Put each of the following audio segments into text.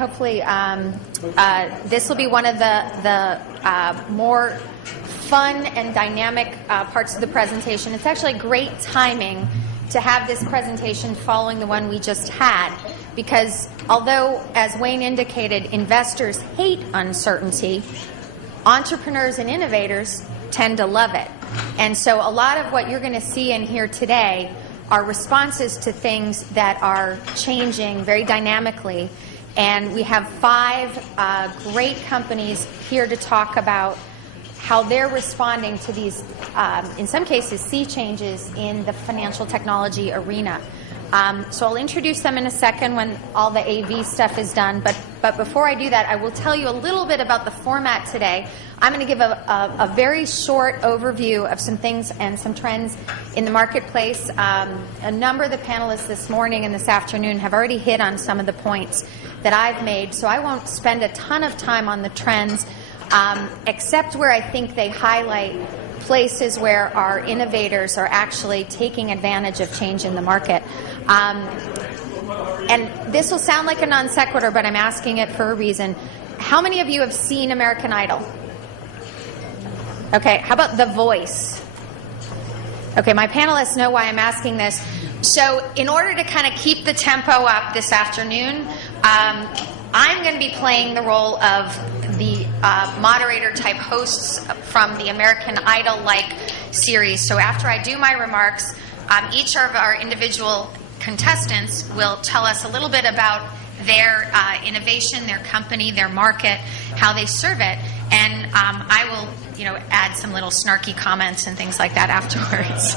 hopefully this will be one of the more fun and dynamic parts of the presentation. It's actually great timing to have this presentation following the one we just had, because although, as Wayne indicated, investors hate uncertainty, entrepreneurs and innovators tend to love it. And so a lot of what you're going to see in here today are responses to things that are changing very dynamically. And we have 5 great companies here to talk about how they're responding to these, in some cases, sea changes in the financial technology arena. So I'll introduce them in a second when all the AV stuff is done. But before I do that, I will tell you a little bit about the format today. I'm going to give a very short overview of some things and some trends in the marketplace. A number of the panelists this morning and this afternoon have already hit on some of the points that I've made, so I won't spend a ton of time on the trends, except where I think they highlight places where our innovators are actually taking advantage of change in the market. And this will sound like a non sequitur, but I'm asking it for a reason. How many of you have seen American Idol? Okay, how about The Voice? Okay, my panelists know why I'm asking this. So in order to kind of keep the tempo up this afternoon, I'm going to be playing the role of the moderator-type hosts from the American Idol-like series. So after I do my remarks, each of our individual contestants will tell us a little bit about their innovation, their company, their market, how they serve it, and I will, add some little snarky comments and things like that afterwards.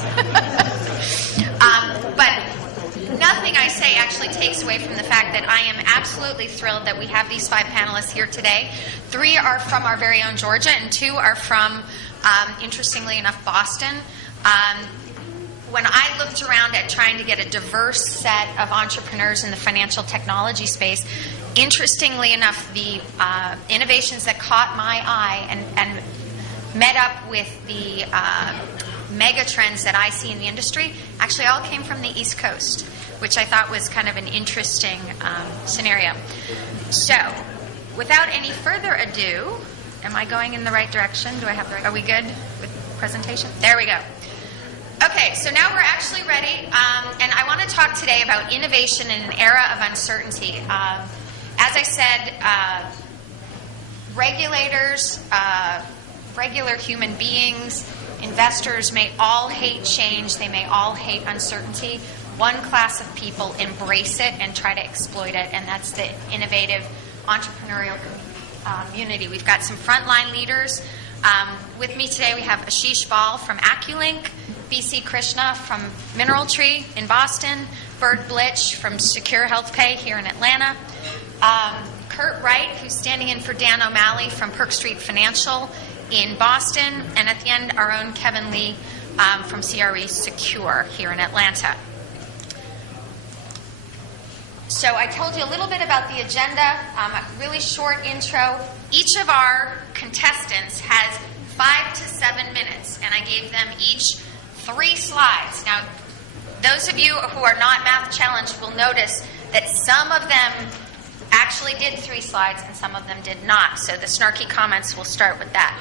But nothing I say actually takes away from the fact that I am absolutely thrilled that we have these 5 panelists here today. 3 are from our very own Georgia, and 2 are from, interestingly enough, Boston. When I looked around at trying to get a diverse set of entrepreneurs in the financial technology space, interestingly enough, the innovations that caught my eye and met up with the mega trends that I see in the industry actually all came from the East Coast, which I thought was kind of an interesting scenario. So, without any further ado, am I going in the right direction? Are we good with presentation? There we go. Okay, so now we're actually ready, and I want to talk today about innovation in an era of uncertainty. As I said, regulators, regular human beings, investors may all hate change, they may all hate uncertainty. One class of people embrace it and try to exploit it, and that's the innovative entrepreneurial community. We've got some frontline leaders. With me today we have Ashish Bahl from Acculynk, BC Krishna from Mineral Tree in Boston, Blitch from Secure HealthPay here in Atlanta, Kurt Wright, who's standing in for Dan O'Malley from Perkstreet Financial in Boston, and at the end, our own Kevin Lee from CRE Secure here in Atlanta. So I told you a little bit about the agenda, a really short intro. Each of our contestants has 5 to 7 minutes, and I gave them each 3 slides. Now, those of you who are not math challenged will notice that some of them actually did 3 slides and some of them did not. So the snarky comments will start with that.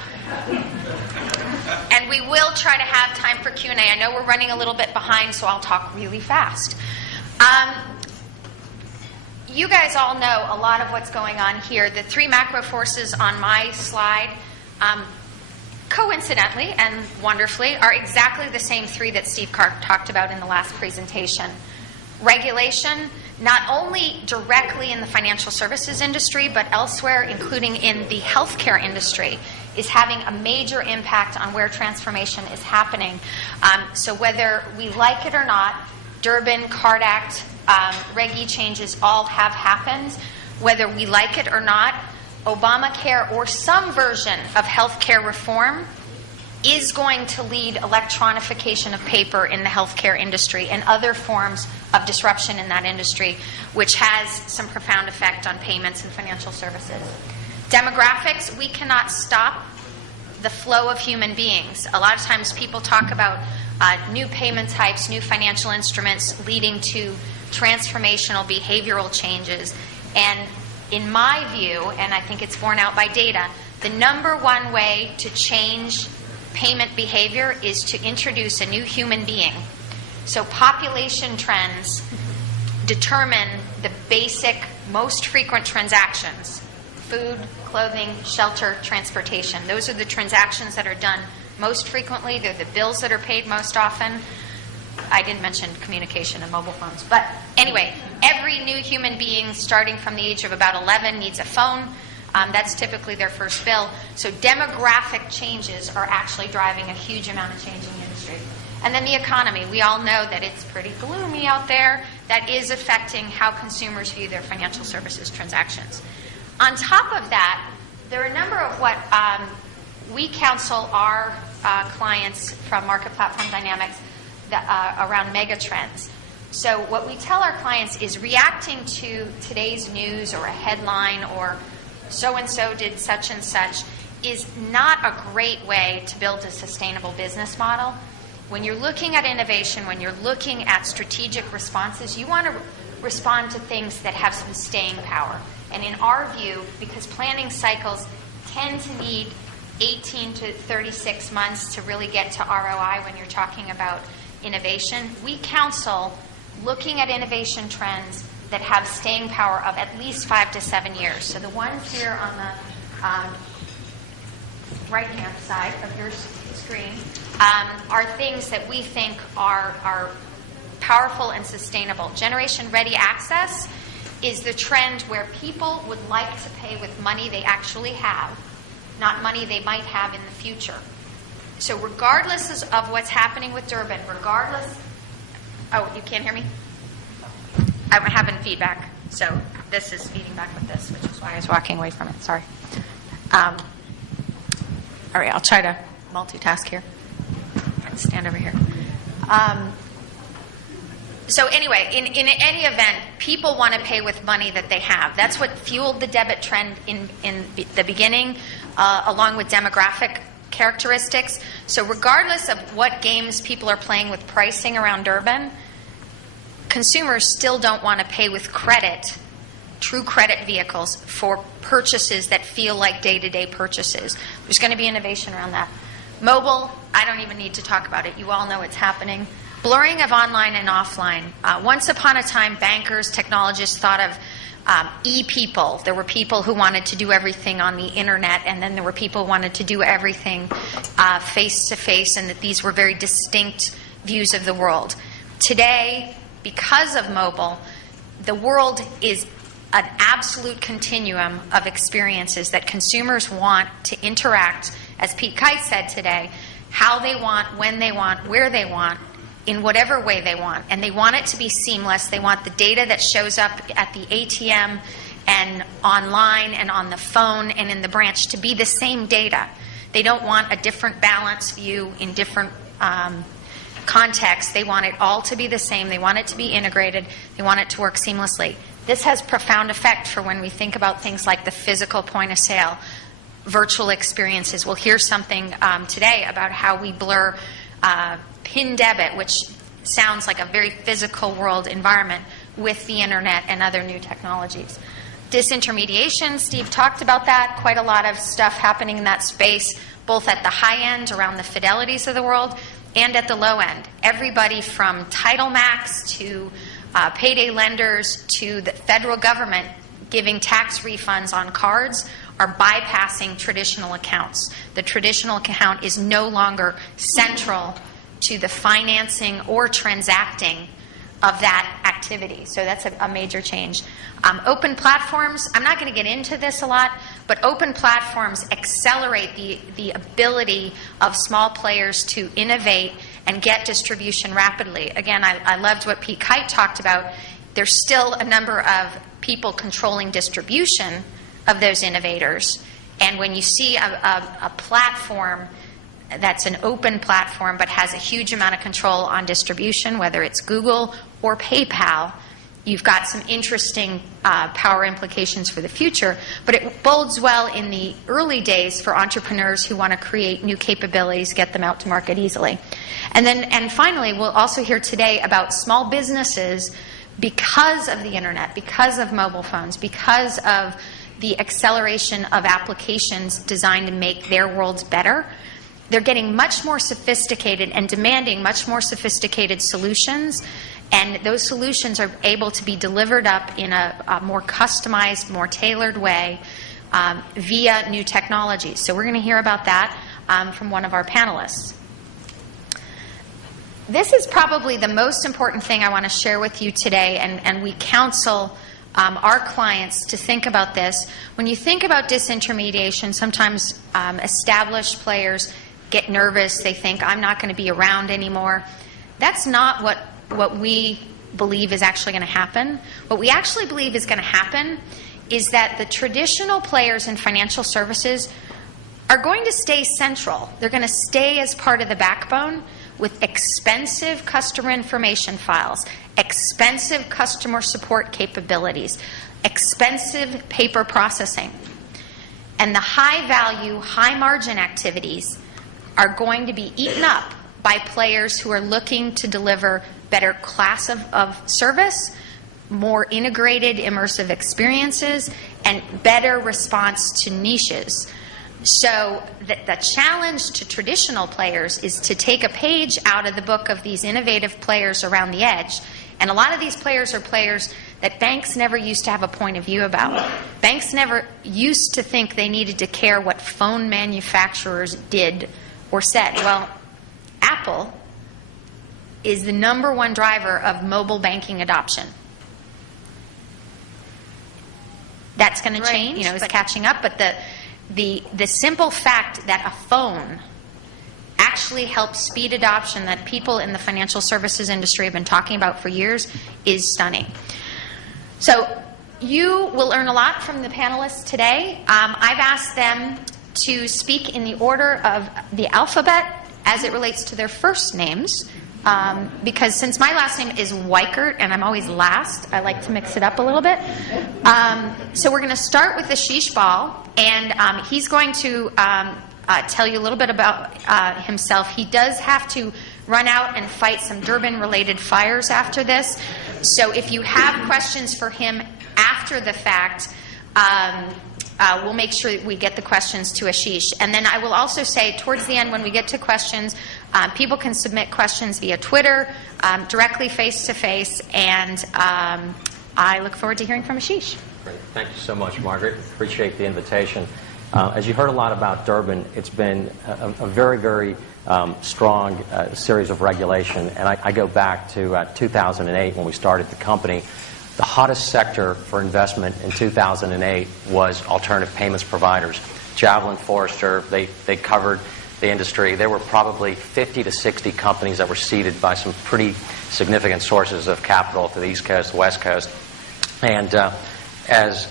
And we will try to have time for Q&A. I know we're running a little bit behind, so I'll talk really fast. You guys all know a lot of what's going on here. The 3 macro forces on my slide, coincidentally and wonderfully, are exactly the same 3 that Steve Carr talked about in the last presentation. Regulation, not only directly in the financial services industry, but elsewhere, including in the healthcare industry, is having a major impact on where transformation is happening. So whether we like it or not, Durbin, Card Act, Reg E changes all have happened. Whether we like it or not, Obamacare or some version of healthcare reform is going to lead electronification of paper in the healthcare industry and other forms of disruption in that industry, which has some profound effect on payments and financial services. Demographics, we cannot stop the flow of human beings. A lot of times people talk about new payment types, new financial instruments leading to transformational behavioral changes. And in my view, and I think it's borne out by data, the number one way to change payment behavior is to introduce a new human being. So population trends determine the basic, most frequent transactions: food, clothing, shelter, transportation. Those are the transactions that are done most frequently. They're the bills that are paid most often. I didn't mention communication and mobile phones. But anyway, every new human being starting from the age of about 11 needs a phone. That's typically their first bill. So demographic changes are actually driving a huge amount of change in the industry. And then the economy. We all know that it's pretty gloomy out there. That is affecting how consumers view their financial services transactions. On top of that, there are a number of what we counsel our clients from Market Platform Dynamics around mega trends. So what we tell our clients is reacting to today's news or a headline or so-and-so did such and such is not a great way to build a sustainable business model. When you're looking at innovation, when you're looking at strategic responses, you want to respond to things that have some staying power. And in our view, because planning cycles tend to need 18 to 36 months to really get to ROI when you're talking about innovation, we counsel looking at innovation trends that have staying power of at least 5 to 7 years. So the ones here on the right-hand side of your screen are things that we think are powerful and sustainable. Generation-ready access is the trend where people would like to pay with money they actually have, not money they might have in the future. So regardless of what's happening with Durbin, regardless... Oh, you can't hear me? I'm having feedback. So this is feeding back with this, which is why I was walking away from it. Sorry. All right, I'll try to multitask here. Stand over here. So anyway, in any event, people want to pay with money that they have. That's what fueled the debit trend in the beginning, along with demographic characteristics. So regardless of what games people are playing with pricing around Durbin, consumers still don't want to pay with credit, true credit vehicles, for purchases that feel like day-to-day purchases. There's going to be innovation around that. Mobile, I don't even need to talk about it. You all know what's happening. Blurring of online and offline. Once upon a time, bankers, technologists thought of e-people. There were people who wanted to do everything on the internet, and then there were people who wanted to do everything face-to-face, and that these were very distinct views of the world. Today, because of mobile, the world is an absolute continuum of experiences that consumers want to interact, as Pete Kite said today, how they want, when they want, where they want, in whatever way they want. And they want it to be seamless. They want the data that shows up at the ATM and online and on the phone and in the branch to be the same data. They don't want a different balance view in different contexts. They want it all to be the same. They want it to be integrated. They want it to work seamlessly. This has profound effect for when we think about things like the physical point of sale, virtual experiences. We'll hear something today about how we blur PIN debit, which sounds like a very physical world environment, with the internet and other new technologies. Disintermediation, Steve talked about that. Quite a lot of stuff happening in that space, both at the high end around the Fidelities of the world and at the low end. Everybody from Title Max to payday lenders to the federal government giving tax refunds on cards are bypassing traditional accounts. The traditional account is no longer central to the financing or transacting of that activity. So that's a major change. Open platforms, I'm not going to get into this a lot, but open platforms accelerate the ability of small players to innovate and get distribution rapidly. Again, I loved what Pete Kite talked about. There's still a number of people controlling distribution of those innovators. And when you see a platform that's an open platform but has a huge amount of control on distribution, whether it's Google or PayPal, you've got some interesting power implications for the future. But it bodes well in the early days for entrepreneurs who want to create new capabilities, get them out to market easily. And finally, we'll also hear today about small businesses because of the internet, because of mobile phones, because of the acceleration of applications designed to make their worlds better, they're getting much more sophisticated and demanding much more sophisticated solutions, and those solutions are able to be delivered up in a more customized, more tailored way via new technologies. So we're going to hear about that from one of our panelists. This is probably the most important thing I want to share with you today, and we counsel our clients to think about this. When you think about disintermediation, sometimes established players get nervous. They think, I'm not going to be around anymore. That's not what we believe is actually going to happen. What we actually believe is going to happen is that the traditional players in financial services are going to stay central. They're going to stay as part of the backbone with expensive customer information files, expensive customer support capabilities, expensive paper processing. And the high-value, high-margin activities are going to be eaten up by players who are looking to deliver better class of service, more integrated, immersive experiences, and better response to niches. So the challenge to traditional players is to take a page out of the book of these innovative players around the edge. And a lot of these players are players that banks never used to have a point of view about. Banks never used to think they needed to care what phone manufacturers did or said. Well, Apple is the #1 driver of mobile banking adoption. That's going to change. It's catching up, but the simple fact that a phone actually helps speed adoption that people in the financial services industry have been talking about for years is stunning. So you will learn a lot from the panelists today. I've asked them to speak in the order of the alphabet as it relates to their first names, because since my last name is Weichert and I'm always last, I like to mix it up a little bit. So we're going to start with Ashish Bahl, and he's going to tell you a little bit about himself. He does have to run out and fight some Durbin-related fires after this. So if you have questions for him after the fact, we'll make sure that we get the questions to Ashish. And then I will also say towards the end when we get to questions, people can submit questions via Twitter, directly face-to-face, and I look forward to hearing from Ashish. Great. Thank you so much, Margaret. Appreciate the invitation. As you heard a lot about Durbin, it's been a very, very strong series of regulation, and I go back to 2008 when we started the company. The hottest sector for investment in 2008 was alternative payments providers. Javelin, Forrester, they covered the industry. There were probably 50 to 60 companies that were seeded by some pretty significant sources of capital to the East Coast, the West Coast. And as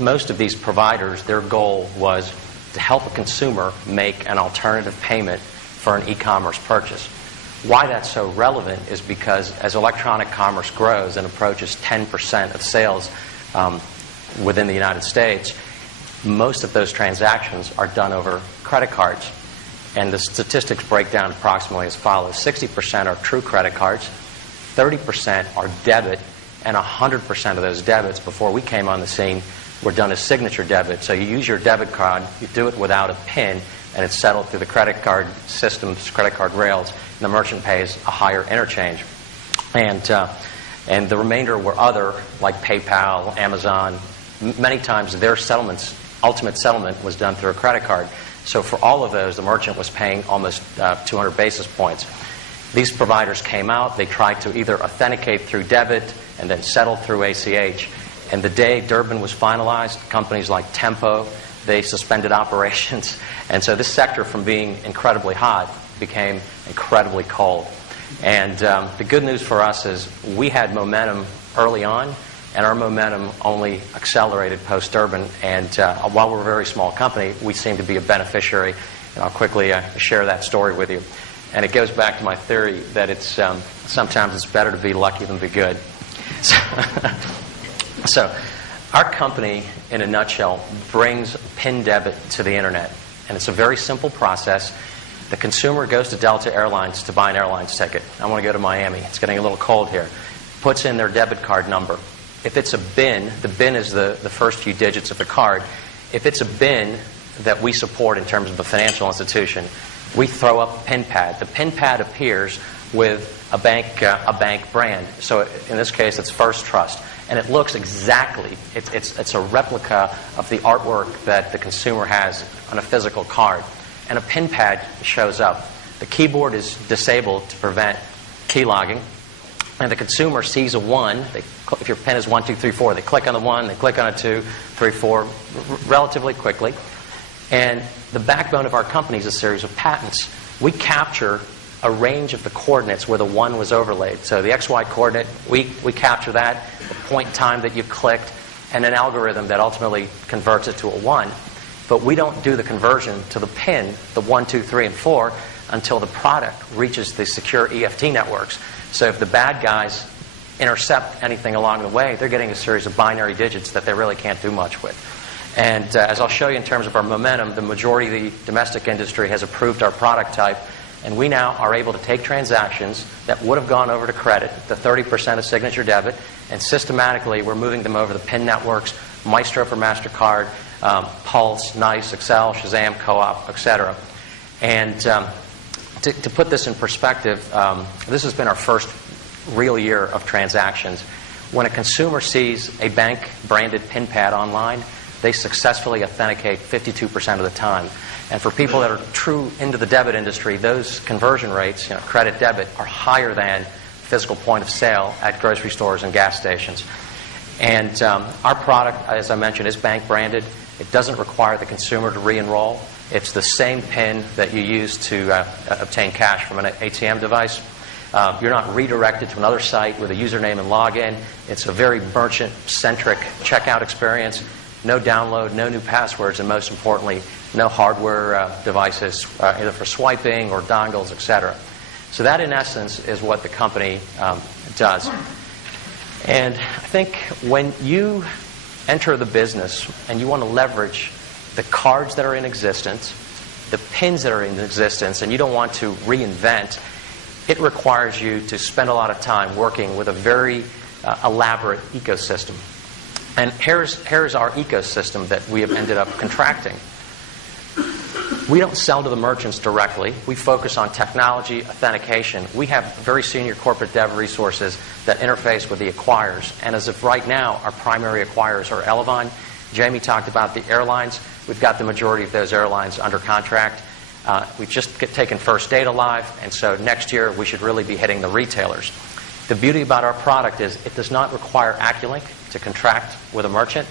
most of these providers, their goal was to help a consumer make an alternative payment for an e-commerce purchase. Why that's so relevant is because as electronic commerce grows and approaches 10% of sales within the United States, most of those transactions are done over credit cards. And the statistics break down approximately as follows. 60% are true credit cards, 30% are debit, and 100% of those debits before we came on the scene were done as signature debit. So you use your debit card, you do it without a PIN, and it's settled through the credit card systems, credit card rails, and the merchant pays a higher interchange. And the remainder were other, like PayPal, Amazon. Many times their settlements, ultimate settlement, was done through a credit card. So for all of those, the merchant was paying almost 200 basis points. These providers came out. They tried to either authenticate through debit and then settle through ACH. And the day Durbin was finalized, companies like Tempo, they suspended operations. And so this sector, from being incredibly hot, became incredibly cold. And the good news for us is we had momentum early on, and our momentum only accelerated post-Durbin. And while we're a very small company, we seem to be a beneficiary. And I'll quickly share that story with you. And it goes back to my theory that it's sometimes it's better to be lucky than be good. So our company, in a nutshell, brings PIN debit to the internet. And it's a very simple process. The consumer goes to Delta Airlines to buy an airlines ticket. I want to go to Miami. It's getting a little cold here. puts in their debit card number. If it's a BIN, the BIN is the first few digits of the card. If it's a BIN that we support in terms of a financial institution, we throw up a PIN pad. The PIN pad appears with a bank brand. So in this case, it's First Trust. And it looks exactly, it's a replica of the artwork that the consumer has on a physical card. And a PIN pad shows up. The keyboard is disabled to prevent key logging. And the consumer sees a 1. If your PIN is 1, 2, 3, 4, they click on the 1, they click on a 2, 3, 4, relatively quickly. And the backbone of our company is a series of patents. We capture a range of the coordinates where the 1 was overlaid. So the XY coordinate, we capture that, the point in time that you clicked, and an algorithm that ultimately converts it to a 1. But we don't do the conversion to the PIN, the 1, 2, 3, and 4, until the product reaches the secure EFT networks. So if the bad guys intercept anything along the way, they're getting a series of binary digits that they really can't do much with. And as I'll show you in terms of our momentum, the majority of the domestic industry has approved our product type, and we now are able to take transactions that would have gone over to credit, the 30% of signature debit, and systematically we're moving them over the PIN networks, Maestro for MasterCard, Pulse, NICE, Excel, Shazam, Co-op, etc. And to put this in perspective, this has been our first real year of transactions. When a consumer sees a bank-branded PIN pad online, they successfully authenticate 52% of the time. And for people that are true into the debit industry, those conversion rates, credit debit, are higher than physical point of sale at grocery stores and gas stations. And our product, as I mentioned, is bank-branded. It doesn't require the consumer to re-enroll. It's the same PIN that you use to obtain cash from an ATM device. You're not redirected to another site with a username and login. It's a very merchant-centric checkout experience. No download, no new passwords, and most importantly, no hardware devices, either for swiping or dongles, etc. So that, in essence, is what the company does. And I think when you enter the business and you want to leverage the cards that are in existence, the PINs that are in existence, and you don't want to reinvent, it requires you to spend a lot of time working with a very elaborate ecosystem. And here's our ecosystem that we have ended up contracting. We don't sell to the merchants directly. We focus on technology, authentication. We have very senior corporate dev resources that interface with the acquirers. And as of right now, our primary acquirers are Elevon. Jamie talked about the airlines. We've got the majority of those airlines under contract. We've just taken First Data live, and so next year we should really be hitting the retailers. The beauty about our product is it does not require Acculynk to contract with a merchant.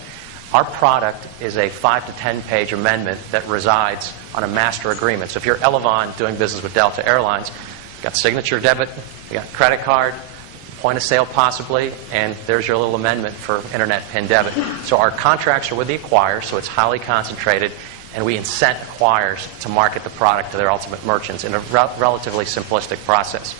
Our product is a 5 to 10 page amendment that resides on a master agreement. So if you're Elevon doing business with Delta Airlines, you've got signature debit, you've got credit card, point of sale possibly, and there's your little amendment for internet PIN debit. So our contracts are with the acquirers, so it's highly concentrated, and we incent acquirers to market the product to their ultimate merchants in a relatively simplistic process.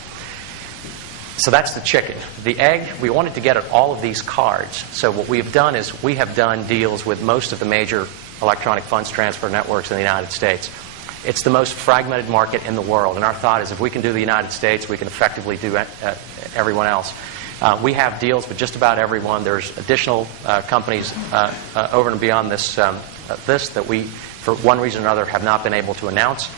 So that's the chicken. The egg, we wanted to get at all of these cards. So what we've done is we have done deals with most of the major electronic funds transfer networks in the United States. It's the most fragmented market in the world, and our thought is if we can do the United States, we can effectively do everyone else. We have deals with just about everyone. There's additional companies over and beyond this list that we, for one reason or another, have not been able to announce.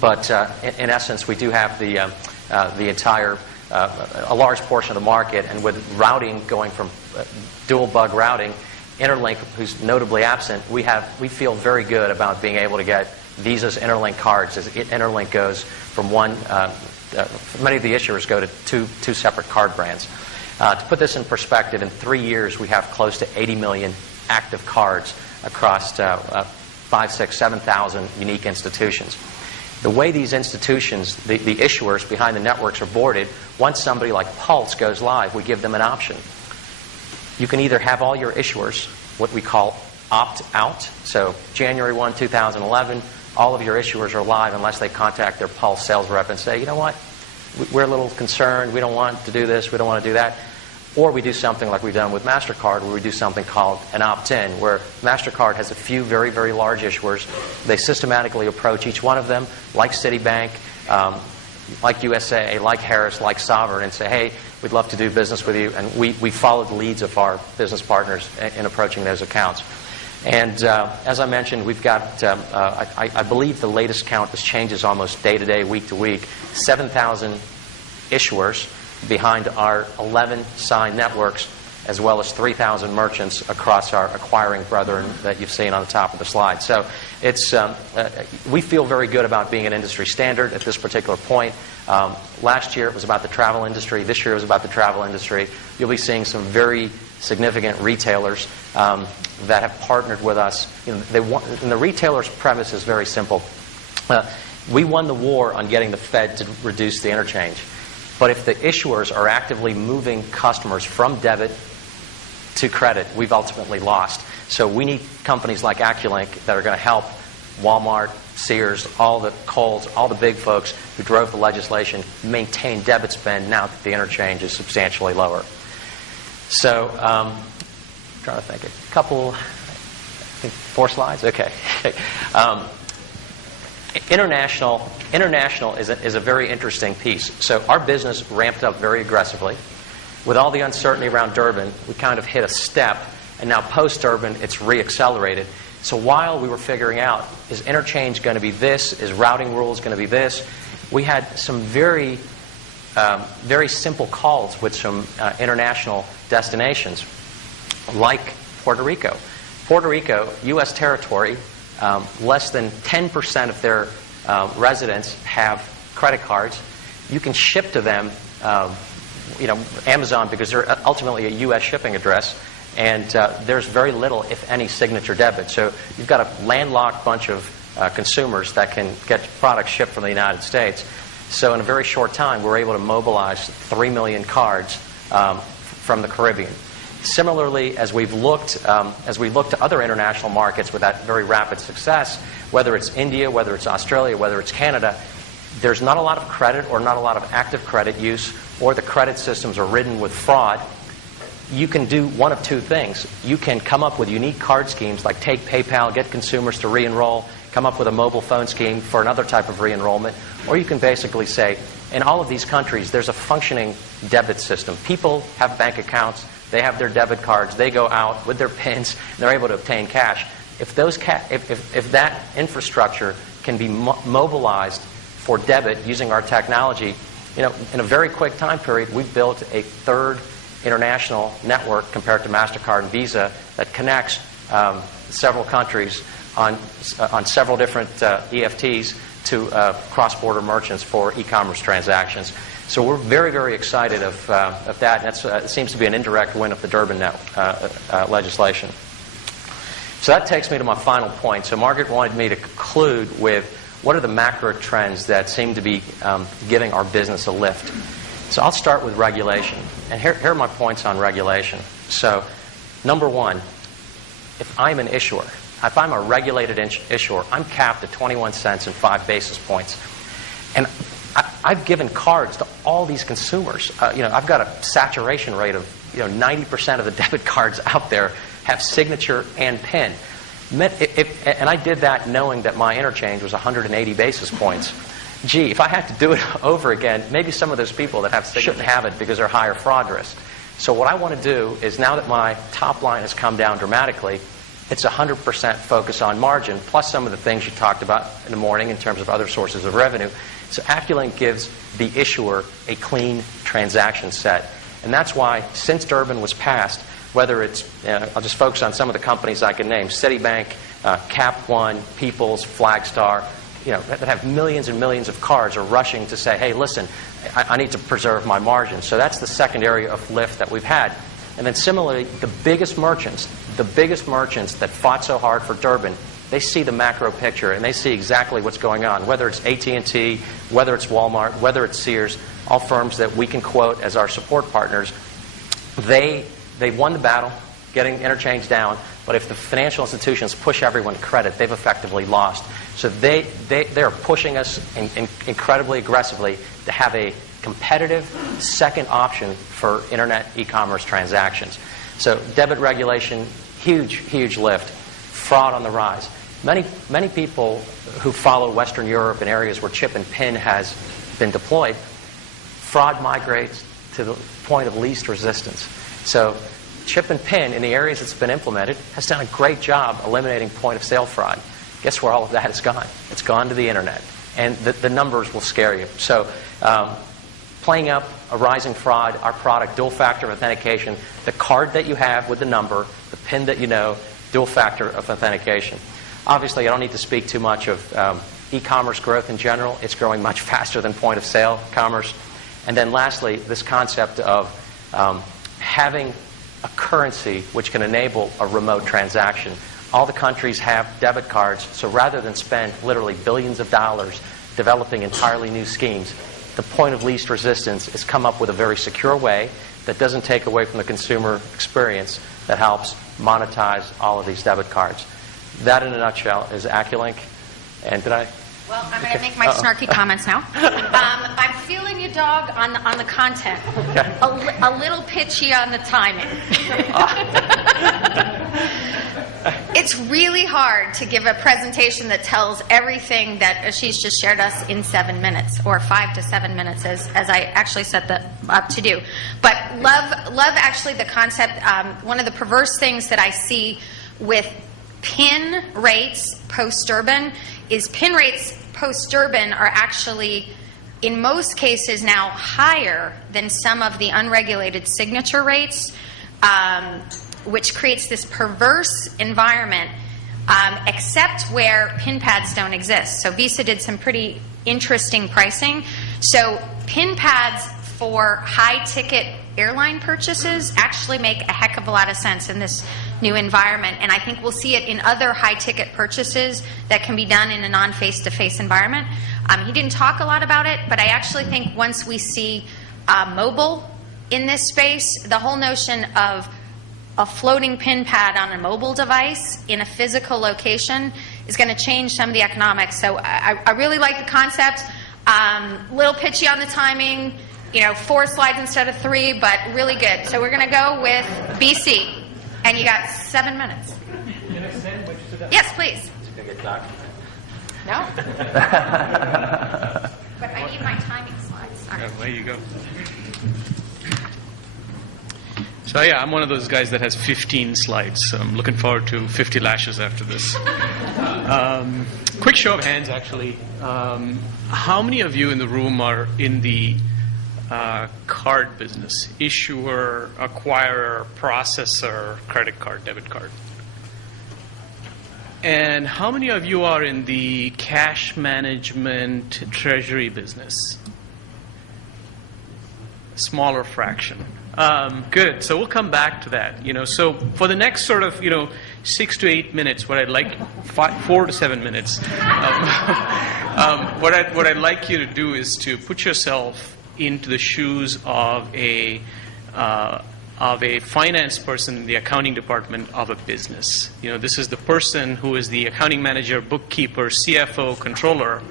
But in essence, we do have the entire a large portion of the market, and with routing going from dual bug routing, Interlink, who's notably absent, we feel very good about being able to get Visa's Interlink cards as Interlink goes from one. Many of the issuers go to two separate card brands. To put this in perspective, in 3 years we have close to 80 million active cards across 5, 6, 7,000 unique institutions. The way these institutions, the issuers behind the networks are boarded, once somebody like Pulse goes live, we give them an option. You can either have all your issuers, what we call opt-out. So January 1, 2011, all of your issuers are live unless they contact their Pulse sales rep and say, you know what, we're a little concerned, we don't want to do this, we don't want to do that. Or we do something like we've done with MasterCard, where we do something called an opt-in, where MasterCard has a few very, very large issuers. They systematically approach each one of them, like Citibank, like USA, like Harris, like Sovereign, and say, hey, we'd love to do business with you. And we follow the leads of our business partners in approaching those accounts. And as I mentioned, we've got, I believe the latest count, this changes almost day to day, week to week, 7,000 issuers behind our 11 signed networks, as well as 3,000 merchants across our acquiring brethren that you've seen on the top of the slide. So it's, we feel very good about being an industry standard at this particular point. Last year it was about the travel industry. This year it was about the travel industry. You'll be seeing some very significant retailers that have partnered with us. You know, and the retailer's premise is very simple. We won the war on getting the Fed to reduce the interchange. But if the issuers are actively moving customers from debit to credit, we've ultimately lost. So we need companies like Acculynk that are going to help Walmart, Sears, all the Kohl's, all the big folks who drove the legislation maintain debit spend now that the interchange is substantially lower. So, I'm trying to think, a couple, I think 4 slides? Okay. International is a very interesting piece. So our business ramped up very aggressively. With all the uncertainty around Durbin, we kind of hit a step, and now post-Durbin, it's reaccelerated. So while we were figuring out, is interchange going to be this? Is routing rules going to be this? We had some very simple calls with some international destinations, like Puerto Rico. Puerto Rico, U.S. territory, less than 10% of their residents have credit cards. You can ship to them, Amazon, because they're ultimately a U.S. shipping address, and there's very little, if any, signature debit. So you've got a landlocked bunch of consumers that can get products shipped from the United States. So in a very short time, we're able to mobilize 3 million cards from the Caribbean. Similarly, as we look to other international markets with that very rapid success, whether it's India, whether it's Australia, whether it's Canada, there's not a lot of credit or not a lot of active credit use, or the credit systems are ridden with fraud. You can do one of two things. You can come up with unique card schemes, like take PayPal, get consumers to re-enroll, come up with a mobile phone scheme for another type of re-enrollment, or you can basically say, in all of these countries, there's a functioning debit system. People have bank accounts, they have their debit cards, they go out with their PINs, and they're able to obtain cash. If that infrastructure can be mobilized for debit using our technology, in a very quick time period, we've built a third international network compared to MasterCard and Visa that connects several countries on several different EFTs to cross-border merchants for e-commerce transactions. So we're very, very excited of that, and it seems to be an indirect win of the Durbin legislation. So that takes me to my final point. So Margaret wanted me to conclude with what are the macro trends that seem to be giving our business a lift. So I'll start with regulation. And here are my points on regulation. So, number one, if I'm an issuer, if I'm a regulated issuer, I'm capped at 21 cents and 5 basis points. And I've given cards to all these consumers. I've got a saturation rate of 90% of the debit cards out there have signature and PIN. And I did that knowing that my interchange was 180 basis points. Gee, if I had to do it over again, maybe some of those people that have shouldn't have it because they're higher fraud risk. So what I want to do is, now that my top line has come down dramatically, it's 100% focus on margin, plus some of the things you talked about in the morning in terms of other sources of revenue. So Acculynk gives the issuer a clean transaction set. And that's why, since Durbin was passed, whether it's, I'll just focus on some of the companies I can name, Citibank, Cap One, People's, Flagstar, that have millions and millions of cards are rushing to say, hey, listen, I need to preserve my margin. So that's the second area of lift that we've had. And then similarly, the biggest merchants that fought so hard for Durbin, they see the macro picture and they see exactly what's going on, whether it's AT&T, whether it's Walmart, whether it's Sears, all firms that we can quote as our support partners. They won the battle, getting interchange down, but if the financial institutions push everyone to credit, they've effectively lost. So they're pushing us incredibly aggressively to have a competitive second option for internet e-commerce transactions. So debit regulation, huge lift. Fraud on the rise. Many people who follow Western Europe in areas where chip and PIN has been deployed, fraud migrates to the point of least resistance. So chip and PIN, in the areas it's been implemented, has done a great job eliminating point-of-sale fraud. Guess where all of that has gone? It's gone to the internet. And the numbers will scare you. So playing up a rising fraud, our product, dual-factor authentication, the card that you have with the number, the PIN that you know, dual-factor of authentication. Obviously, I don't need to speak too much of e-commerce growth in general. It's growing much faster than point-of-sale commerce. And then lastly, this concept of having a currency which can enable a remote transaction. All the countries have debit cards, so rather than spend literally billions of dollars developing entirely new schemes, the point of least resistance is come up with a very secure way that doesn't take away from the consumer experience that helps monetize all of these debit cards. That, in a nutshell, is Acculynk. And did I? Well, I'm going to make my snarky comments now. I'm feeling you, dog, on the content. Okay. A little pitchy on the timing. It's really hard to give a presentation that tells everything that Ashish just shared us in 7 minutes, or 5 to 7 minutes, as I actually set that up to do. But love actually the concept. One of the perverse things that I see with PIN rates post-Durbin is PIN rates post-Durbin are actually, in most cases now, higher than some of the unregulated signature rates, which creates this perverse environment, except where PIN pads don't exist. So Visa did some pretty interesting pricing. So PIN pads for high-ticket airline purchases actually make a heck of a lot of sense in this new environment, and I think we'll see it in other high-ticket purchases that can be done in a non-face-to-face environment. He didn't talk a lot about it, but I actually think once we see mobile in this space, the whole notion of a floating PIN pad on a mobile device in a physical location is going to change some of the economics. So I really like the concept. Little pitchy on the timing, 4 slides instead of 3, but really good. So we're going to go with BC. And you got 7 minutes. Can I send what you said? Yes, please. It's going to get dark. No? But I need my timing slides. All right. There you go. So yeah, I'm one of those guys that has 15 slides. So I'm looking forward to 50 lashes after this. Quick show of hands, actually. How many of you in the room are in the card business? Issuer, acquirer, processor, credit card, debit card. And how many of you are in the cash management treasury business? Smaller fraction. Good. So we'll come back to that. So for the next sort of 6 to 8 minutes, what I'd like 4 to 7 minutes, what I'd like you to do is to put yourself into the shoes of a finance person in the accounting department of a business. This is the person who is the accounting manager, bookkeeper, CFO, controller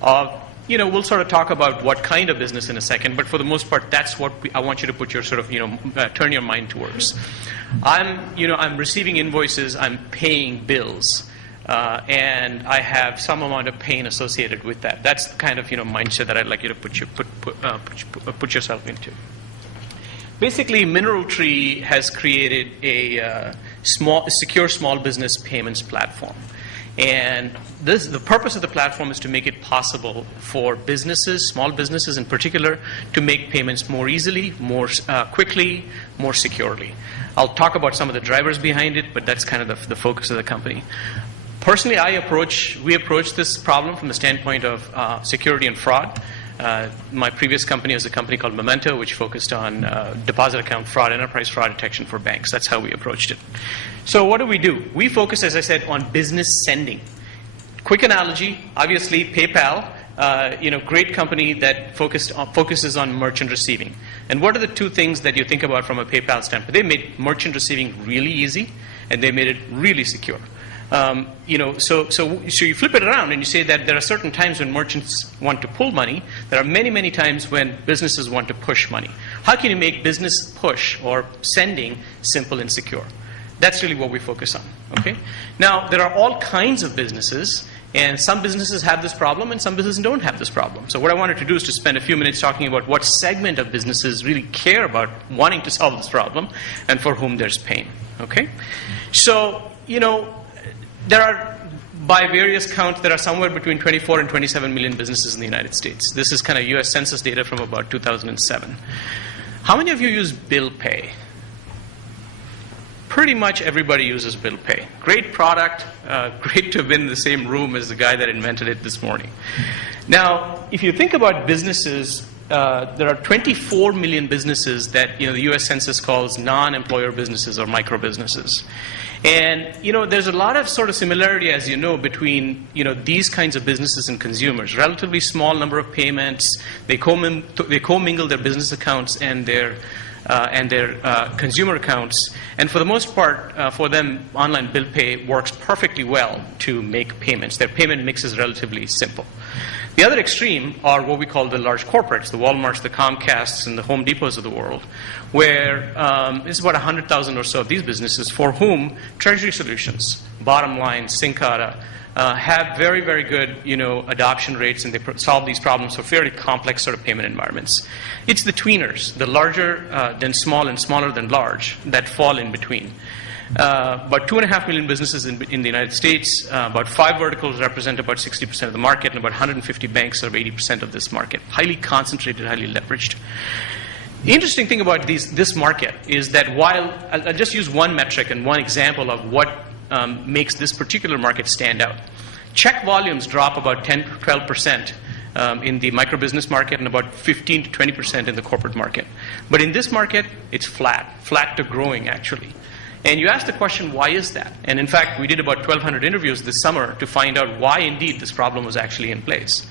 of. We'll sort of talk about what kind of business in a second, but for the most part, that's what I want you to put your sort of turn your mind towards. I'm receiving invoices, I'm paying bills. And I have some amount of pain associated with that. That's the kind of mindset that I'd like you to put yourself into. Basically, MineralTree has created a secure small business payments platform, and the purpose of the platform is to make it possible for businesses, small businesses in particular, to make payments more easily, more quickly, more securely. I'll talk about some of the drivers behind it, but that's kind of the focus of the company. Personally, we approach this problem from the standpoint of security and fraud. My previous company was a company called Memento, which focused on deposit account fraud, enterprise fraud detection for banks. That's how we approached it. So what do? We focus, as I said, on business sending. Quick analogy, obviously PayPal, great company that focuses on merchant receiving. And what are the 2 things that you think about from a PayPal standpoint? They made merchant receiving really easy, and they made it really secure. So you flip it around and you say that there are certain times when merchants want to pull money. There are many, many times when businesses want to push money. How can you make business push or sending simple and secure? That's really what we focus on. Okay. Now there are all kinds of businesses, And some businesses have this problem and some businesses don't have this problem. So what I wanted to do is to spend a few minutes talking about what segment of businesses really care about wanting to solve this problem and for whom there's pain. Okay? So, there are, by various counts, there are somewhere between 24 and 27 million businesses in the United States. This is kind of US Census data from about 2007. How many of you use bill pay? Pretty much everybody uses bill pay. Great product, great to have been in the same room as the guy that invented it this morning. Now, if you think about businesses, there are 24 million businesses that the U.S. Census calls non-employer businesses or micro businesses. And there's a lot of sort of similarity, as you know, between these kinds of businesses and consumers. Relatively small number of payments. They commingle their business accounts and their consumer accounts. And for the most part, for them, online bill pay works perfectly well to make payments. Their payment mix is relatively simple. The other extreme are what we call the large corporates, the Walmarts, the Comcasts, and the Home Depots of the world, where it's about 100,000 or so of these businesses for whom treasury solutions, bottom line, Syncada, have very, very good, adoption rates, and they solve these problems for fairly complex sort of payment environments. It's the tweeners, the larger than small and smaller than large, that fall in between. About 2.5 million businesses in the United States. About 5 verticals represent about 60% of the market, and about 150 banks serve 80% of this market. Highly concentrated, highly leveraged. The interesting thing about this market is that while I'll just use one metric and one example of what makes this particular market stand out. Check volumes drop about 10 to 12% in the microbusiness market and about 15 to 20% in the corporate market. But in this market, it's flat to growing, actually. And you ask the question, why is that? And in fact, we did about 1,200 interviews this summer to find out why indeed this problem was actually in place.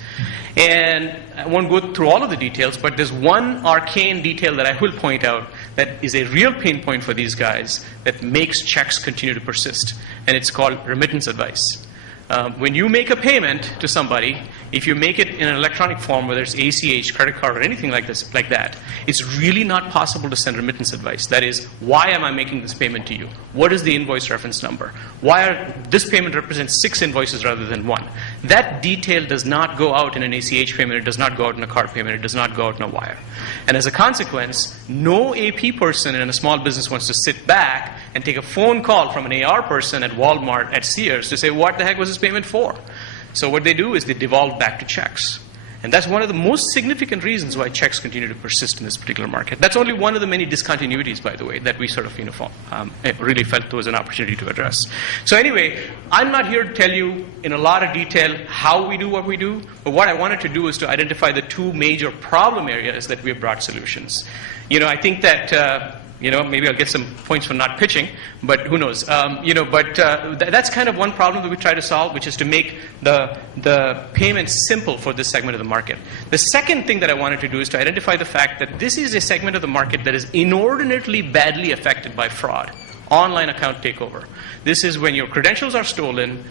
And I won't go through all of the details, but there's one arcane detail that I will point out that is a real pain point for these guys that makes checks continue to persist. And it's called remittance advice. When you make a payment to somebody, if you make it in an electronic form, whether it's ACH, credit card, or anything like that, it's really not possible to send remittance advice. That is, why am I making this payment to you? What is the invoice reference number? This payment represents 6 invoices rather than 1. That detail does not go out in an ACH payment. It does not go out in a card payment. It does not go out in a wire. And as a consequence, no AP person in a small business wants to sit back and take a phone call from an AR person at Walmart, at Sears, to say, what the heck was this payment for? So what they do is they devolve back to checks. And that's one of the most significant reasons why checks continue to persist in this particular market. That's only one of the many discontinuities, by the way, that we sort of really felt there was an opportunity to address. So anyway, I'm not here to tell you in a lot of detail how we do what we do, but what I wanted to do is to identify the 2 major problem areas that we have brought solutions. I think that maybe I'll get some points for not pitching, but who knows? That's kind of one problem that we try to solve, which is to make the payments simple for this segment of the market. The second thing that I wanted to do is to identify the fact that this is a segment of the market that is inordinately badly affected by fraud, online account takeover. This is when your credentials are stolen,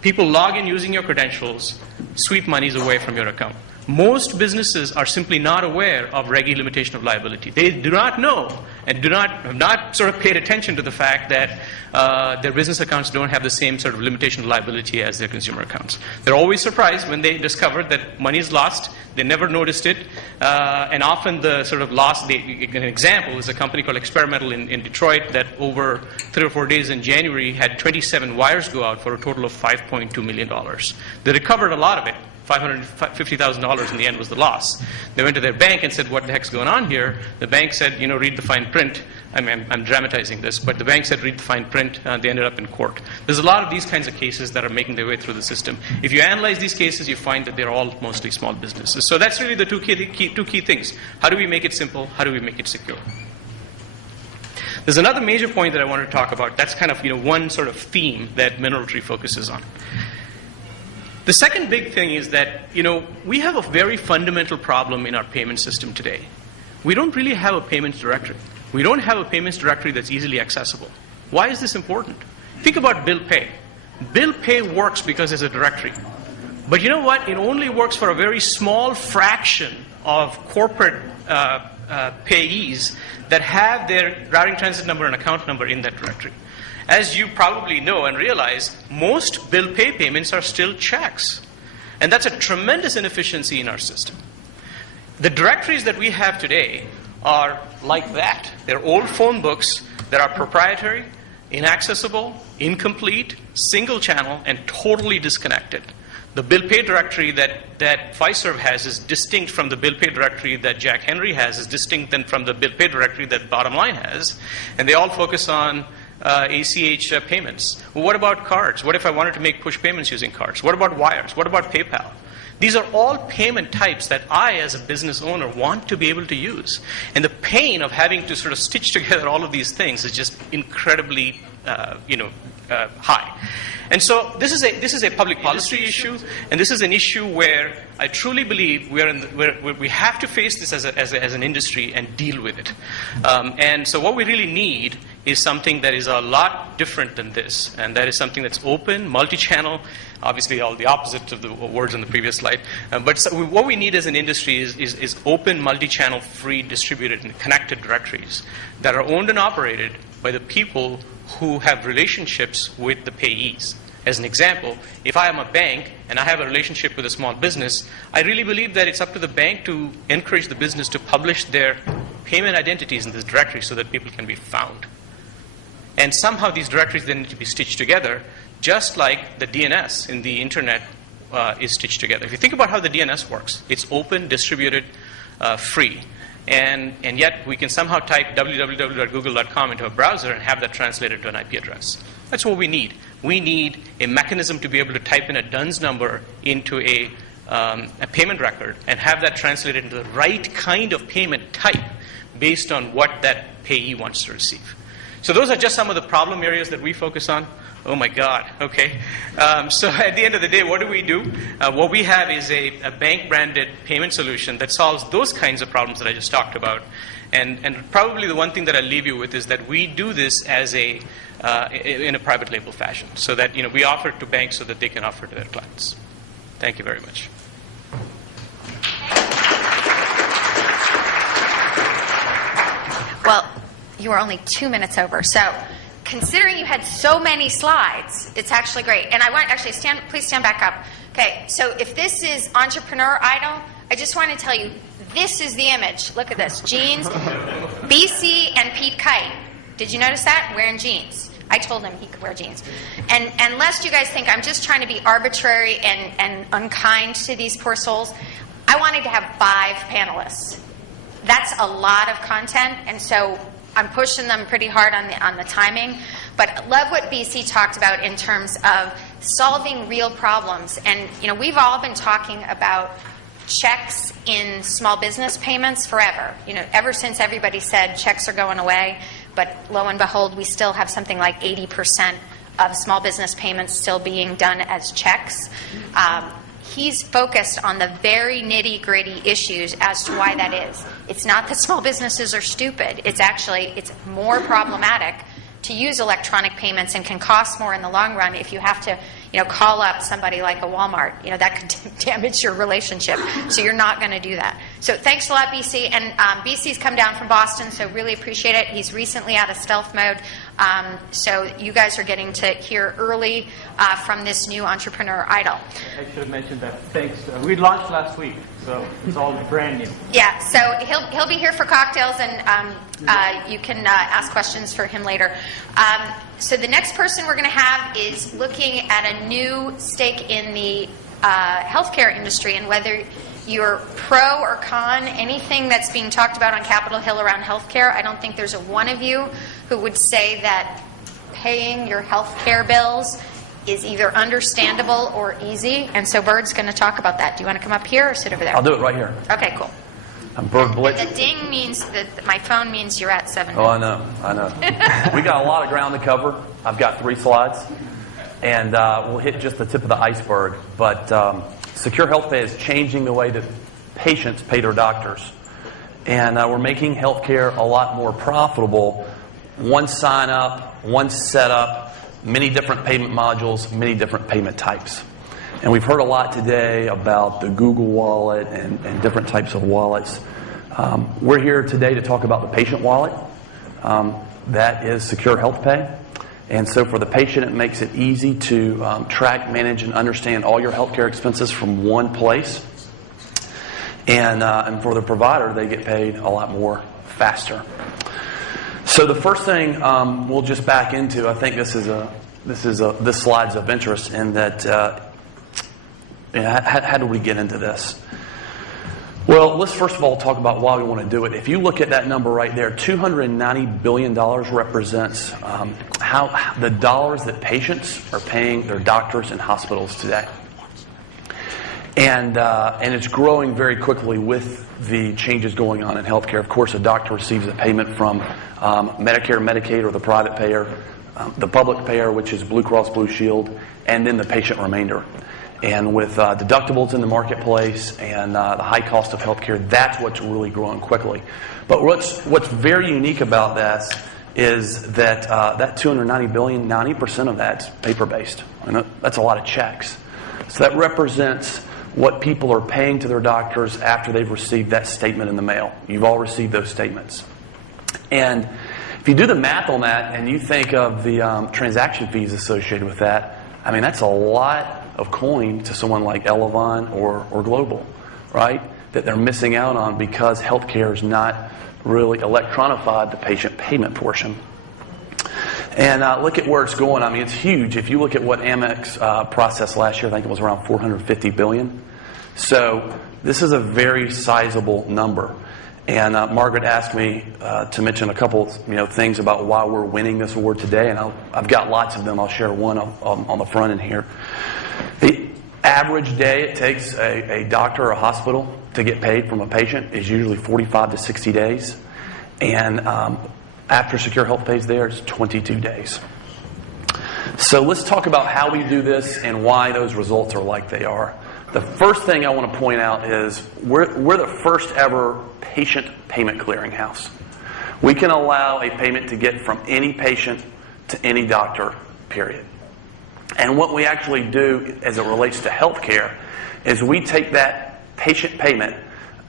people log in using your credentials, sweep monies away from your account. Most businesses are simply not aware of Reg limitation of liability. They do not know and have not sort of paid attention to the fact that their business accounts don't have the same sort of limitation of liability as their consumer accounts. They're always surprised when they discover that money is lost. They never noticed it. And often the sort of loss, an example is a company called Experimental in Detroit that over 3 or 4 days in January had 27 wires go out for a total of $5.2 million. They recovered a lot of it. $550,000 in the end was the loss. They went to their bank and said, what the heck's going on here? The bank said, read the fine print. I'm dramatizing this, but the bank said, read the fine print. They ended up in court. There's a lot of these kinds of cases that are making their way through the system. If you analyze these cases, you find that they're all mostly small businesses. So that's really the two key things. How do we make it simple? How do we make it secure? There's another major point that I want to talk about. That's kind of one sort of theme that Mineral Tree focuses on. The second big thing is that, we have a very fundamental problem in our payment system today. We don't really have a payments directory. We don't have a payments directory that's easily accessible. Why is this important? Think about bill pay. Bill pay works because there's a directory. But you know what? It only works for a very small fraction of corporate payees that have their routing transit number and account number in that directory. as you probably know and realize, most bill pay payments are still checks. And that's a tremendous inefficiency in our system. The directories that we have today are like that. They're old phone books that are proprietary, inaccessible, incomplete, single channel, and totally disconnected. The bill pay directory that Fiserv has is distinct from the bill pay directory that Jack Henry has, is distinct then from the bill pay directory that Bottom Line has, and they all focus on ACH payments. Well, what about cards? What if I wanted to make push payments using cards? What about wires? What about PayPal? These are all payment types that I, as a business owner, want to be able to use. And the pain of having to sort of stitch together all of these things is just incredibly, high. And so this is a public policy issue, and this is an issue where I truly believe we have to face this as an industry and deal with it. And so what we really need is something that is a lot different than this, and that is something that's open, multi-channel, obviously all the opposite of the words on the previous slide. But so what we need as an industry is open, multi-channel, free, distributed, and connected directories that are owned and operated by the people who have relationships with the payees. As an example, if I am a bank and I have a relationship with a small business, I really believe that it's up to the bank to encourage the business to publish their payment identities in this directory so that people can be found. And somehow these directories then need to be stitched together, just like the DNS in the internet is stitched together. If you think about how the DNS works, it's open, distributed, free. And yet we can somehow type www.google.com into a browser and have that translated to an IP address. That's what we need. We need a mechanism to be able to type in a DUNS number into a payment record and have that translated into the right kind of payment type based on what that payee wants to receive. So those are just some of the problem areas that we focus on. Oh my God, okay. So at the end of the day, what do? What we have is a bank-branded payment solution that solves those kinds of problems that I just talked about. And probably the one thing that I'll leave you with is that we do this as in a private label fashion, so that we offer it to banks so that they can offer it to their clients. Thank you very much. Well, you were only 2 minutes over, so considering you had so many slides, it's actually great. And I want please stand back up. Okay, so if this is Entrepreneur Idol, I just want to tell you, this is the image. Look at this, jeans. BC and Pete Kite, did you notice that? Wearing jeans. I told him he could wear jeans. And lest you guys think I'm just trying to be arbitrary and unkind to these poor souls, I wanted to have 5 panelists. That's a lot of content, and so I'm pushing them pretty hard on the timing, but love what BC talked about in terms of solving real problems. And we've all been talking about checks in small business payments forever. Ever since everybody said checks are going away, but lo and behold, we still have something like 80% of small business payments still being done as checks. He's focused on the very nitty-gritty issues as to why that is. It's not that small businesses are stupid. It's more problematic to use electronic payments and can cost more in the long run if you have to, call up somebody like a Walmart. That could damage your relationship. So you're not going to do that. So thanks a lot, BC. And BC's come down from Boston, so really appreciate it. He's recently out of stealth mode. So you guys are getting to hear early from this new Entrepreneur Idol. I should have mentioned that. Thanks. We launched last week, so it's all brand new. Yeah, so he'll be here for cocktails, and you can ask questions for him later. So the next person we're going to have is looking at a new stake in the healthcare industry, and whether you're pro or con anything that's being talked about on Capitol Hill around healthcare. I don't think there's a one of you who would say that paying your healthcare bills is either understandable or easy. And so Bird's going to talk about that. Do you want to come up here or sit over there? I'll do it right here. Okay, cool. I'm Bird Blitch. The ding means that my phone means you're at 7 Oh, minutes. I know. We got a lot of ground to cover. I've got 3 slides, and we'll hit just the tip of the iceberg. But Secure HealthPay is changing the way that patients pay their doctors. And we're making healthcare a lot more profitable. One sign up, one setup, many different payment modules, many different payment types. And we've heard a lot today about the Google Wallet and different types of wallets. We're here today to talk about the patient wallet. That is Secure HealthPay. And so for the patient, it makes it easy to track, manage, and understand all your healthcare expenses from one place. And for the provider, they get paid a lot more faster. So the first thing we'll just back into, I think this slide's of interest in that. How do we get into this? Well, let's first of all talk about why we want to do it. If you look at that number right there, $290 billion represents how the dollars that patients are paying their doctors and hospitals today. And it's growing very quickly with the changes going on in healthcare. Of course, a doctor receives a payment from Medicare, Medicaid, or the private payer, the public payer, which is Blue Cross Blue Shield, and then the patient remainder. And with deductibles in the marketplace and the high cost of healthcare, that's what's really growing quickly. But what's very unique about this is that that $290 billion, 90% of that's paper-based. And that's a lot of checks. So that represents what people are paying to their doctors after they've received that statement in the mail. You've all received those statements. And if you do the math on that and you think of the transaction fees associated with that, I mean, that's a lot of coin to someone like Elevon or Global, right? That they're missing out on because healthcare is not really electronified, the patient payment portion. And look at where it's going. I mean, it's huge. If you look at what Amex processed last year, I think it was around $450 billion. So this is a very sizable number. And Margaret asked me to mention a couple things about why we're winning this award today. And I've got lots of them. I'll share one on the front end here. The average day it takes a doctor or a hospital to get paid from a patient is usually 45 to 60 days. And after Secure HealthPay is there, it's 22 days. So let's talk about how we do this and why those results are like they are. The first thing I want to point out is we're the first ever patient payment clearinghouse. We can allow a payment to get from any patient to any doctor, period. And what we actually do as it relates to healthcare is we take that patient payment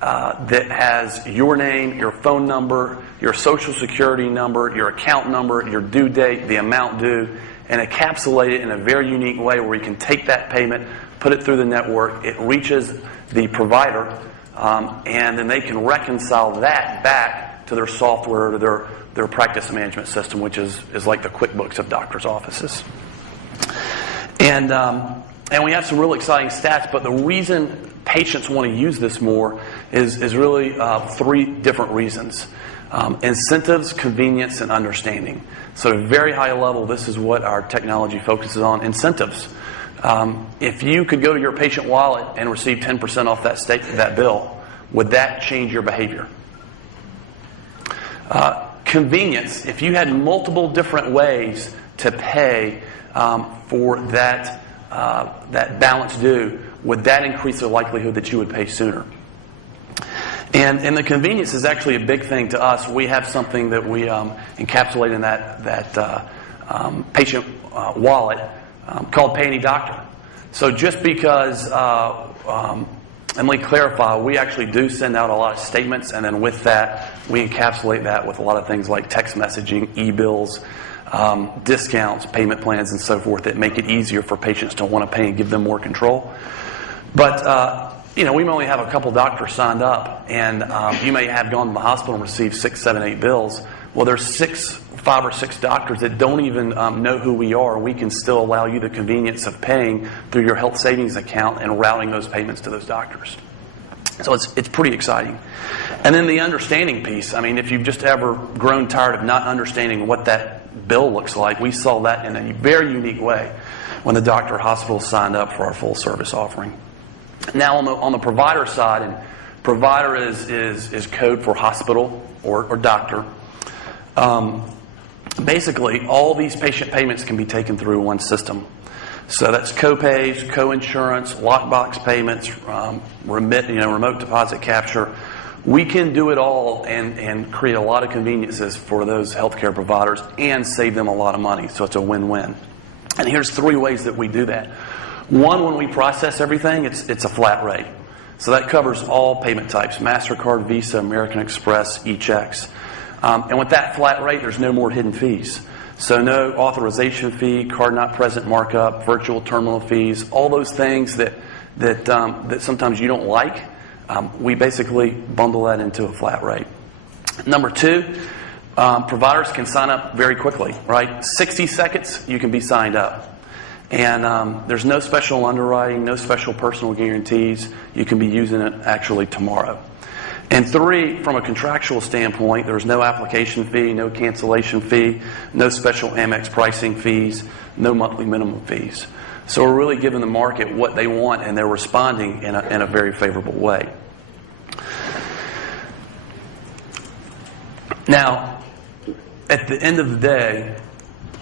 that has your name, your phone number, your social security number, your account number, your due date, the amount due, and encapsulate it in a very unique way where you can take that payment, put it through the network, it reaches the provider, and then they can reconcile that back to their software, to their practice management system, which is like the QuickBooks of doctors' offices. And we have some real exciting stats, but the reason patients want to use this more is really three different reasons. Incentives, convenience, and understanding. So at a very high level, this is what our technology focuses on. Incentives. If you could go to your patient wallet and receive 10% off that bill, would that change your behavior? Convenience. If you had multiple different ways to pay for that balance due, would that increase the likelihood that you would pay sooner? And the convenience is actually a big thing to us. We have something that we encapsulate in that patient wallet called Pay Any Doctor. So just because, and let me clarify, we actually do send out a lot of statements, and then with that, we encapsulate that with a lot of things like text messaging, e-bills, discounts, payment plans, and so forth that make it easier for patients to want to pay and give them more control. But we may only have a couple doctors signed up, and you may have gone to the hospital and received 6, 7, 8 bills. Well, there's 5 or 6 doctors that don't even know who we are. We can still allow you the convenience of paying through your health savings account and routing those payments to those doctors. So it's pretty exciting. And then the understanding piece. I mean, if you've just ever grown tired of not understanding what that bill looks like, we saw that in a very unique way when the doctor or hospital signed up for our full service offering. Now on the provider side, and provider is code for hospital or doctor. Basically, all these patient payments can be taken through one system. So that's co-pays, co-insurance, lockbox payments, remote deposit capture. We can do it all and create a lot of conveniences for those healthcare providers and save them a lot of money. So it's a win-win. And here's 3 ways that we do that. One, when we process everything, it's a flat rate. So that covers all payment types: MasterCard, Visa, American Express, e-checks. And with that flat rate, there's no more hidden fees. So no authorization fee, card not present markup, virtual terminal fees, all those things that sometimes you don't like. We basically bundle that into a flat rate. Number two, providers can sign up very quickly, right? 60 seconds, you can be signed up. And there's no special underwriting, no special personal guarantees. You can be using it actually tomorrow. And three, from a contractual standpoint, there's no application fee, no cancellation fee, no special Amex pricing fees, no monthly minimum fees. So we're really giving the market what they want, and they're responding in a very favorable way. Now, at the end of the day,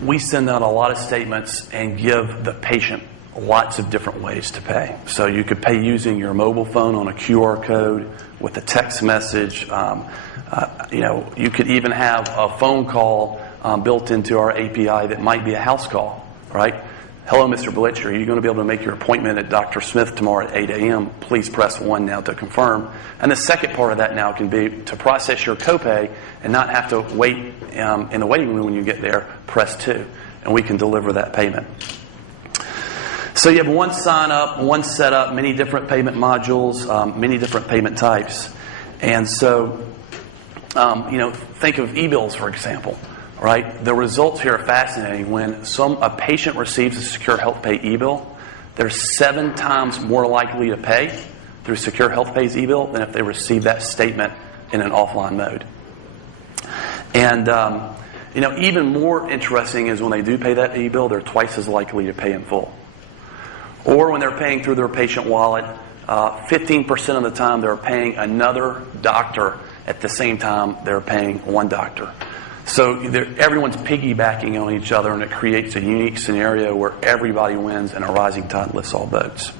we send out a lot of statements and give the patient lots of different ways to pay. So you could pay using your mobile phone on a QR code with a text message. You could even have a phone call built into our API that might be a house call, right? Hello, Mr. Blitch, are you going to be able to make your appointment at Dr. Smith tomorrow at 8 a.m.? Please press 1 now to confirm. And the second part of that now can be to process your copay and not have to wait in the waiting room when you get there, press 2. And we can deliver that payment. So you have one sign up, one setup, many different payment modules, many different payment types. And so, think of e-bills, for example. Right? The results here are fascinating. When a patient receives a Secure HealthPay e-bill, they're 7 times more likely to pay through Secure HealthPay's e-bill than if they receive that statement in an offline mode. And even more interesting is when they do pay that e-bill, they're twice as likely to pay in full. Or when they're paying through their patient wallet, 15% of the time they're paying another doctor at the same time they're paying one doctor. So everyone's piggybacking on each other, and it creates a unique scenario where everybody wins and a rising tide lifts all boats.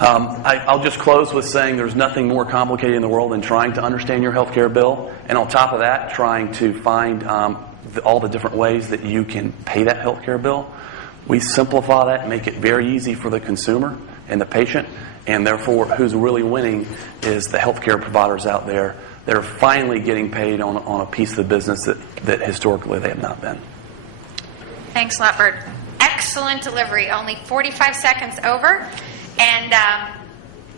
I'll just close with saying there's nothing more complicated in the world than trying to understand your healthcare bill, and on top of that, trying to find all the different ways that you can pay that healthcare bill. We simplify that and make it very easy for the consumer and the patient, and therefore who's really winning is the healthcare providers out there. They're finally getting paid on a piece of the business that historically they have not been. Thanks, Leopard. Excellent delivery. Only 45 seconds over. And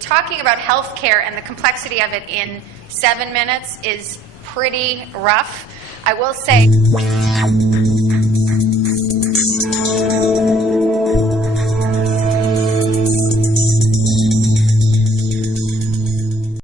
talking about healthcare and the complexity of it in 7 minutes is pretty rough. I will say...